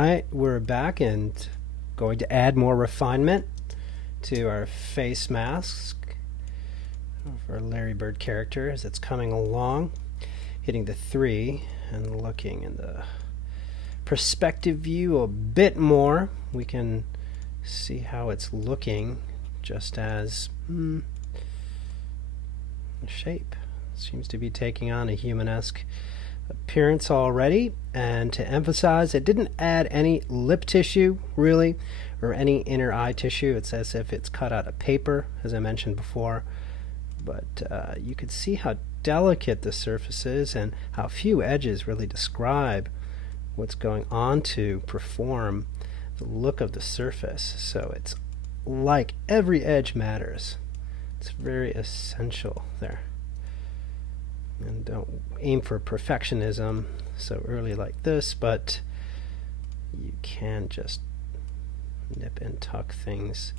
right, we're back and going to add more refinement to our face mask of our Larry Bird character as it's coming along, hitting the 3 and looking in the perspective view a bit more. We can see how it's looking just as shape. Seems to be taking on a human-esque appearance already. And to emphasize, it didn't add any lip tissue really, or any inner eye tissue. It's as if it's cut out of paper, as I mentioned before. But you could see how delicate the surface is and how few edges really describe what's going on to perform the look of the surface. So it's like every edge matters. It's very essential there. And don't aim for perfectionism so early like this, but you can just nip and tuck things,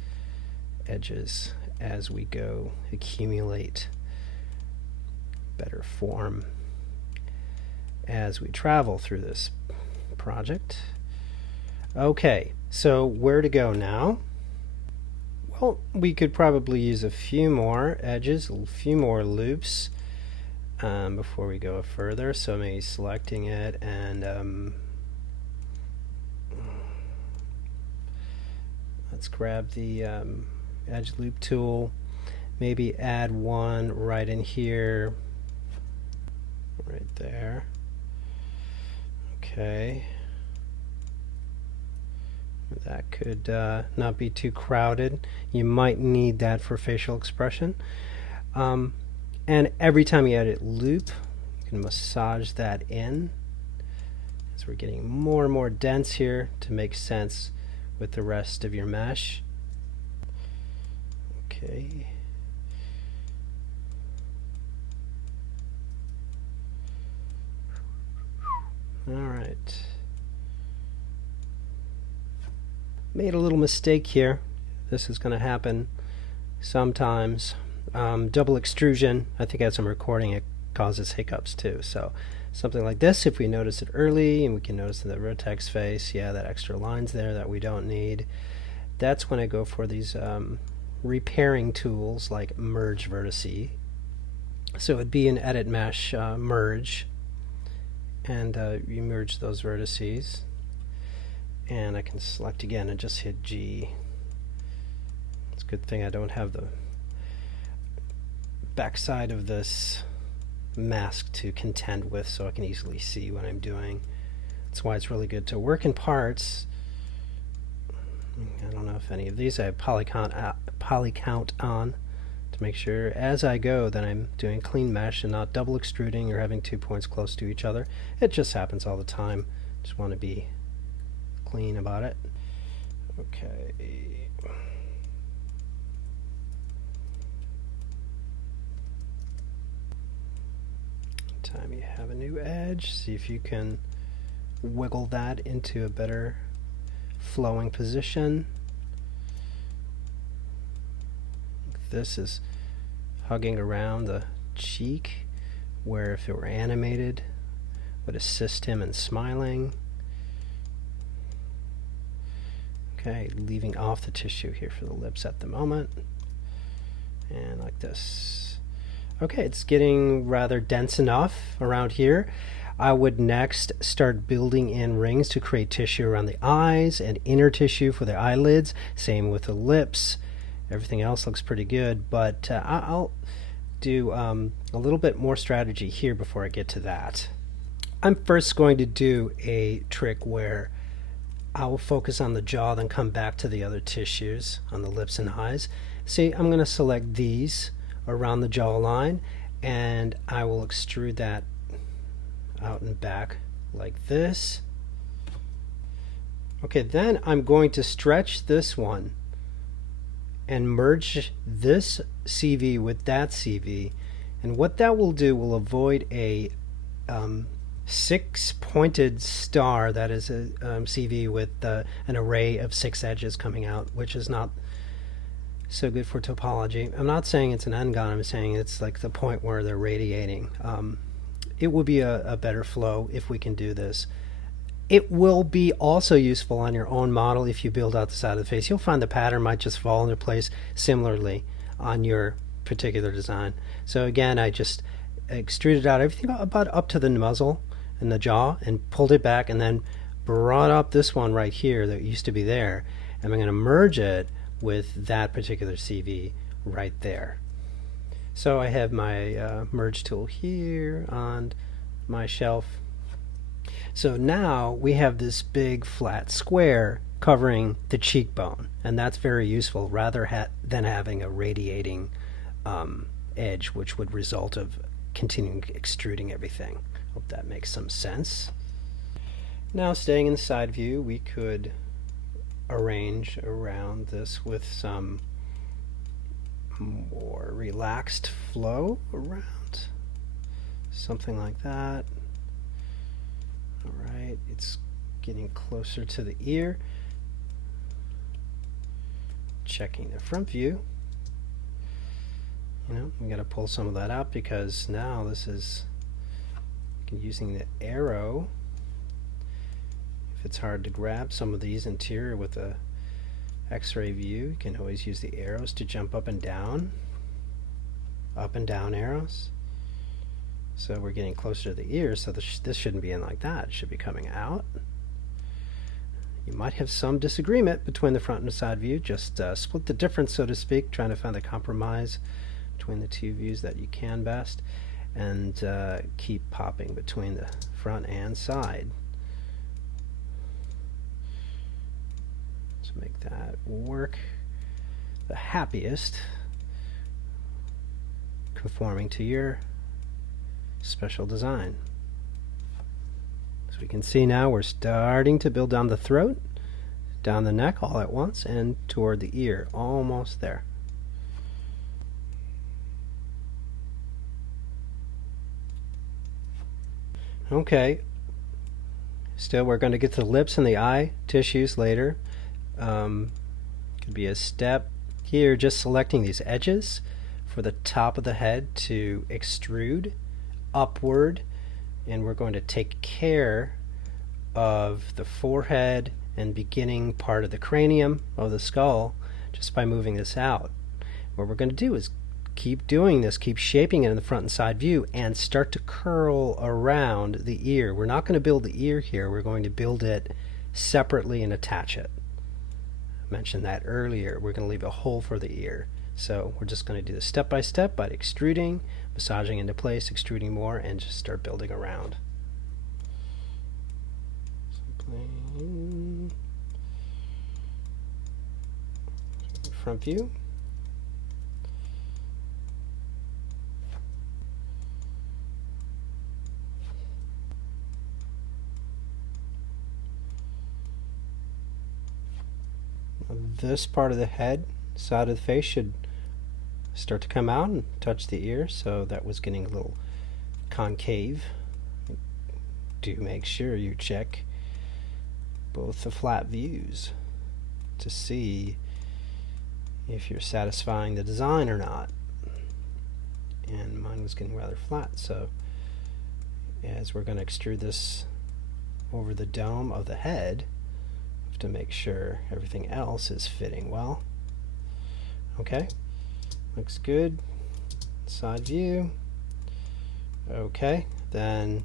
edges, as we go, accumulate better form as we travel through this project. Okay, so where to go now? Well, we could probably use a few more edges, a few more loops before we go further. So maybe selecting it and let's grab the edge loop tool, maybe add one right in here, right there. Okay, that could not be too crowded. You might need that for facial expression. And every time you edit loop, you can massage that in as we're getting more and more dense here to make sense with the rest of your mesh. Okay. All right. Made a little mistake here. This is going to happen sometimes. Double extrusion, I think as I'm recording it causes hiccups too. So something like this, if we notice it early and we can notice in the vertex face, yeah, that extra line's there that we don't need. That's when I go for these repairing tools like merge vertice. So it'd be an edit mesh merge, and you merge those vertices, and I can select again and just hit G. It's a good thing I don't have the backside of this mask to contend with, so I can easily see what I'm doing. That's why it's really good to work in parts. I don't know if any of these I have poly count on to make sure as I go that I'm doing clean mesh and not double extruding or having 2 points close to each other. It just happens all the time. Just want to be clean about it. Okay. Time you have a new edge, see if you can wiggle that into a better flowing position. This is hugging around the cheek, where if it were animated would assist him in smiling. Okay, leaving off the tissue here for the lips at the moment, and like this. Okay, it's getting rather dense enough around here. I would next start building in rings to create tissue around the eyes and inner tissue for the eyelids. Same with the lips. Everything else looks pretty good, but I'll do a little bit more strategy here before I get to that. I'm first going to do a trick where I will focus on the jaw, then come back to the other tissues on the lips and eyes. See, I'm going to select these around the jawline, and I will extrude that out and back like this. Okay, then I'm going to stretch this one and merge this CV with that CV, and what that will do will avoid a 6-pointed star that is a CV with an array of 6 edges coming out, which is not so good for topology. I'm not saying it's an n-gon, I'm saying it's like the point where they're radiating. It will be a better flow if we can do this. It will be also useful on your own model if you build out the side of the face. You'll find the pattern might just fall into place similarly on your particular design. So again, I just extruded out everything about up to the muzzle and the jaw and pulled it back, and then brought up this one right here that used to be there, and I'm going to merge it with that particular CV right there. So I have my merge tool here on my shelf. So now we have this big flat square covering the cheekbone, and that's very useful rather than having a radiating edge, which would result of continuing extruding everything. Hope that makes some sense. Now, staying in the side view, we could arrange around this with some more relaxed flow around, something like that. Alright, it's getting closer to the ear. Checking the front view. We got to pull some of that out because now this is using the arrow. If it's hard to grab some of these interior with a X-ray view, you can always use the arrows to jump up and down arrows. So we're getting closer to the ear, so this shouldn't be in like that. It should be coming out. You might have some disagreement between the front and the side view. Just split the difference, so to speak, trying to find the compromise between the two views that you can best, and keep popping between the front and side to make that work the happiest, conforming to your special design. So we can see now we're starting to build down the throat, down the neck all at once, and toward the ear, almost there. Okay, still we're going to get to the lips and the eye tissues later. Could be a step here, just selecting these edges for the top of the head to extrude upward, and we're going to take care of the forehead and beginning part of the cranium of the skull just by moving this out. What we're going to do is keep doing this, keep shaping it in the front and side view, and start to curl around the ear. We're not going to build the ear here, we're going to build it separately and attach it. I mentioned that earlier. We're going to leave a hole for the ear. So we're just going to do this step by step by extruding, massaging into place, extruding more, and just start building around. Front view. This part of the head, side of the face, should start to come out and touch the ear, so that was getting a little concave. Do make sure you check both the flat views to see if you're satisfying the design or not. And mine was getting rather flat, so as we're going to extrude this over the dome of the head, we have to make sure everything else is fitting well. Okay, looks good. Side view. Okay, then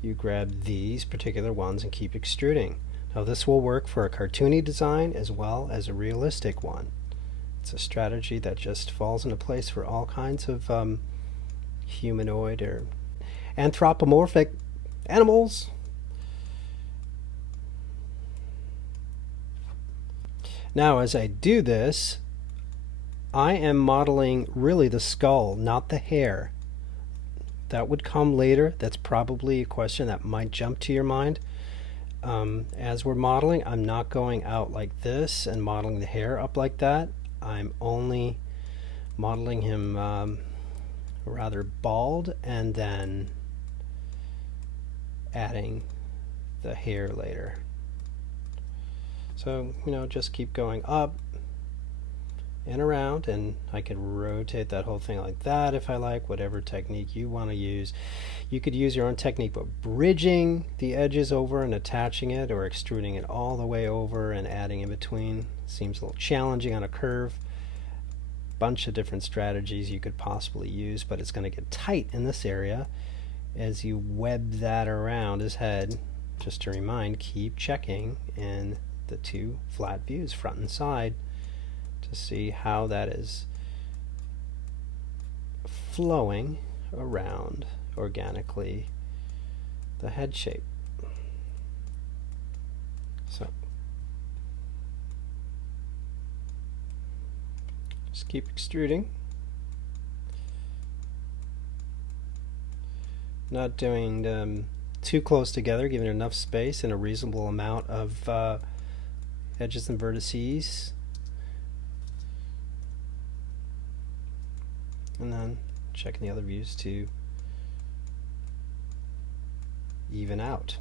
you grab these particular ones and keep extruding. Now this will work for a cartoony design as well as a realistic one. It's a strategy that just falls into place for all kinds of humanoid or anthropomorphic animals. Now as I do this, I am modeling really the skull, not the hair. That would come later. That's probably a question that might jump to your mind. As we're modeling, I'm not going out like this and modeling the hair up like that. I'm only modeling him rather bald and then adding the hair later. So, just keep going up and around, and I could rotate that whole thing like that if I like, whatever technique you want to use. You could use your own technique, but bridging the edges over and attaching it, or extruding it all the way over and adding in between seems a little challenging on a curve. Bunch of different strategies you could possibly use, but it's going to get tight in this area as you web that around his head. Just to remind, keep checking in the two flat views, front and side, to see how that is flowing around organically the head shape. So just keep extruding. Not doing them too close together, giving it enough space and a reasonable amount of edges and vertices. And then checking the other views to even out.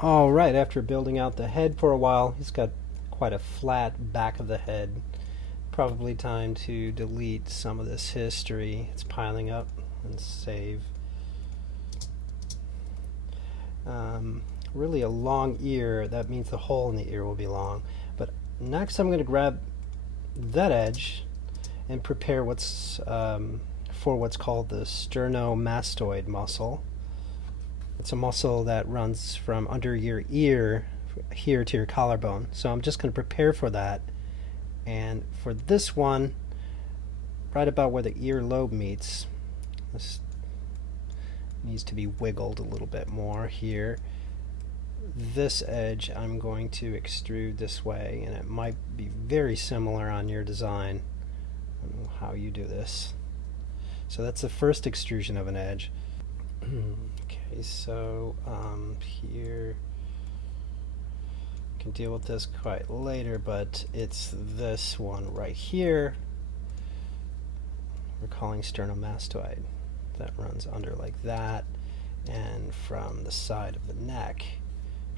All right, after building out the head for a while, he's got quite a flat back of the head. Probably time to delete some of this history. It's piling up, and save. Really a long ear, that means the hole in the ear will be long. But next I'm going to grab that edge and prepare what's for what's called the sternomastoid muscle. It's a muscle that runs from under your ear here to your collarbone. So I'm just going to prepare for that. And for this one, right about where the ear lobe meets, this needs to be wiggled a little bit more here. This edge I'm going to extrude this way, and it might be very similar on your design. I don't know how you do this. So that's the first extrusion of an edge. Okay, so here, I can deal with this quite later, but it's this one right here we're calling sternomastoid. That runs under like that, and from the side of the neck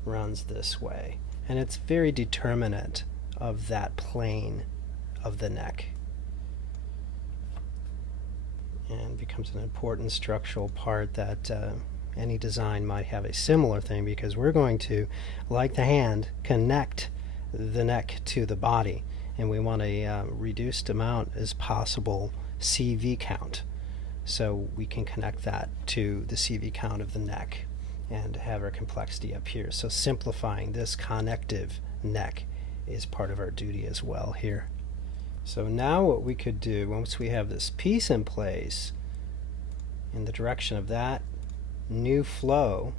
runs this way. And it's very determinate of that plane of the neck, and becomes an important structural part that any design might have a similar thing, because we're going to, like the hand, connect the neck to the body, and we want a reduced amount as possible CV count, so we can connect that to the CV count of the neck and have our complexity up here. So simplifying this connective neck is part of our duty as well here. So now what we could do, once we have this piece in place, in the direction of that new flow,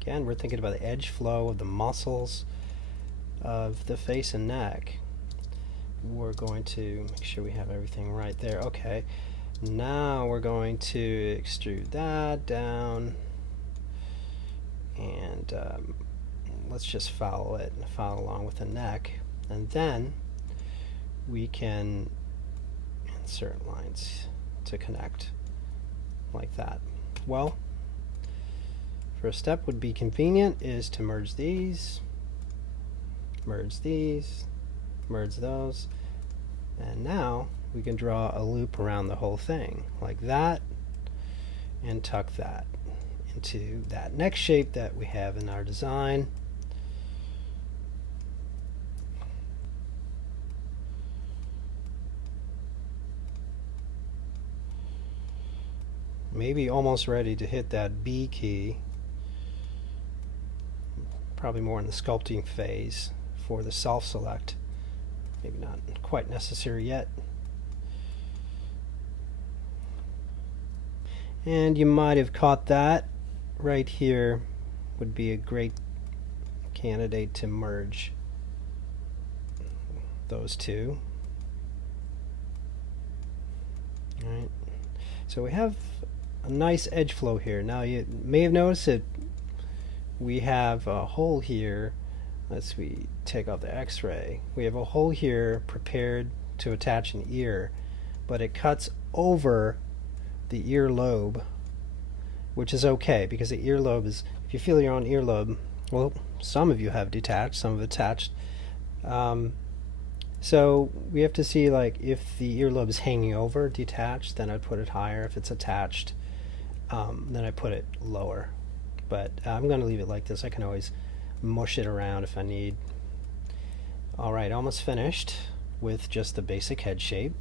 again we're thinking about the edge flow of the muscles of the face and neck. We're going to make sure we have everything right there. Okay, now we're going to extrude that down, and let's just follow it and follow along with the neck, and then we can insert lines to connect like that. Well, first step would be convenient is to merge these, merge those, and now we can draw a loop around the whole thing like that, and tuck that into that neck shape that we have in our design. Maybe almost ready to hit that B key, probably more in the sculpting phase for the self-select. Maybe not quite necessary yet. And you might have caught that right here would be a great candidate to merge those two. All right. So we have a nice edge flow here. Now you may have noticed that we have a hole here. Let's we take off the x-ray. We have a hole here prepared to attach an ear, but it cuts over the earlobe, which is okay because the earlobe is, if you feel your own earlobe, well, some of you have detached, some have attached. So we have to see, like, if the earlobe is hanging over, detached, then I'd put it higher. If it's attached, then I put it lower. But I'm going to leave it like this. I can always mush it around if I need. Alright, almost finished with just the basic head shape.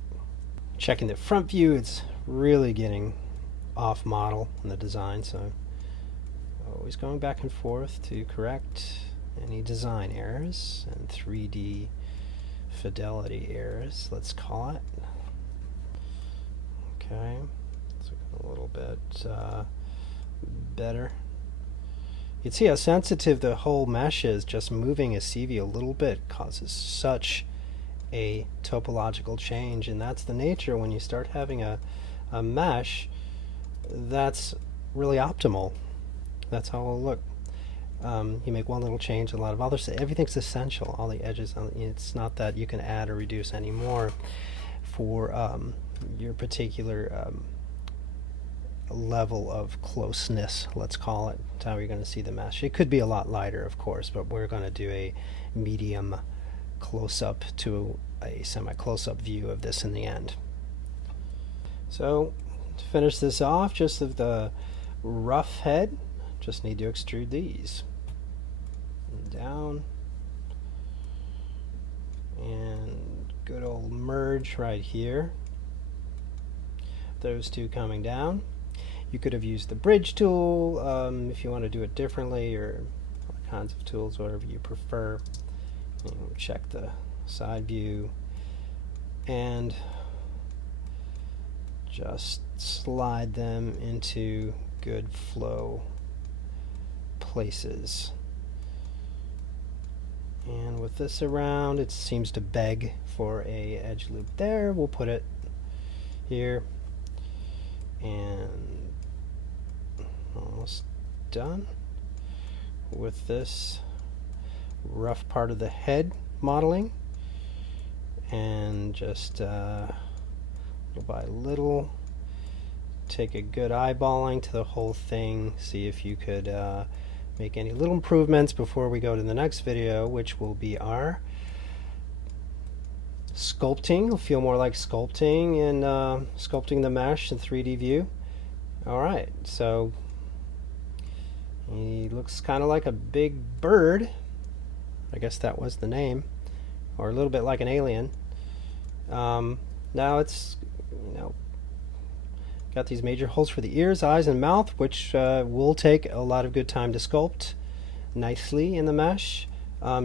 Checking the front view, it's really getting off model in the design, so always going back and forth to correct any design errors and 3D fidelity errors, let's call it. Okay, it's a little bit better. You can see how sensitive the whole mesh is. Just moving a CV a little bit causes such a topological change, and that's the nature when you start having a mesh that's really optimal. That's how it'll look. You make one little change, a lot of others. Everything's essential. All the edges. It's not that you can add or reduce anymore for your particular level of closeness. Let's call it. That's how you're going to see the mesh. It could be a lot lighter, of course, but we're going to do a medium close-up to a semi-close-up view of this in the end. So to finish this off, just of the rough head, just need to extrude these and down, and good old merge right here, those two coming down. You could have used the bridge tool if you want to do it differently, or all kinds of tools, whatever you prefer. And check the side view and just slide them into good flow places. And with this around, it seems to beg for a edge loop there. We'll put it here, and almost done with this rough part of the head modeling. And just little by little take a good eyeballing to the whole thing, see if you could make any little improvements before we go to the next video, which will be our sculpting. It'll feel more like sculpting and sculpting the mesh in 3D view. Alright, so he looks kind of like a big bird. I guess that was the name, or a little bit like an alien. Now it's, got these major holes for the ears, eyes, and mouth, which will take a lot of good time to sculpt nicely in the mesh.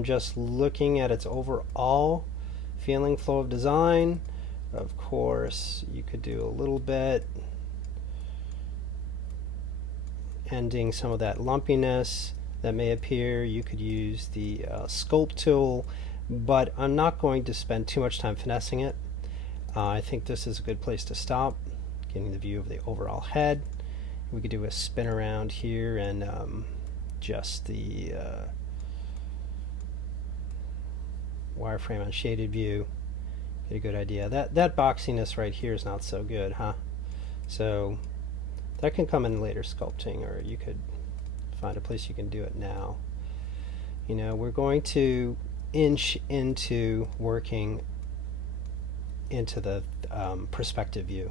Just looking at its overall feeling, flow of design. Of course, you could do a little bit ending some of that lumpiness that may appear. You could use the sculpt tool, but I'm not going to spend too much time finessing it. I think this is a good place to stop, getting the view of the overall head. We could do a spin around here and just the wireframe on shaded view. Get a good idea. That boxiness right here is not so good, huh? So that can come in later sculpting, or you could find a place you can do it now. We're going to inch into working into the perspective view,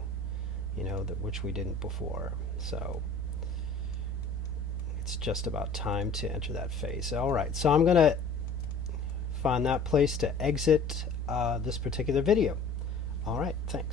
which we didn't before. So it's just about time to enter that phase. Alright, so I'm going to find that place to exit this particular video. Alright, thanks.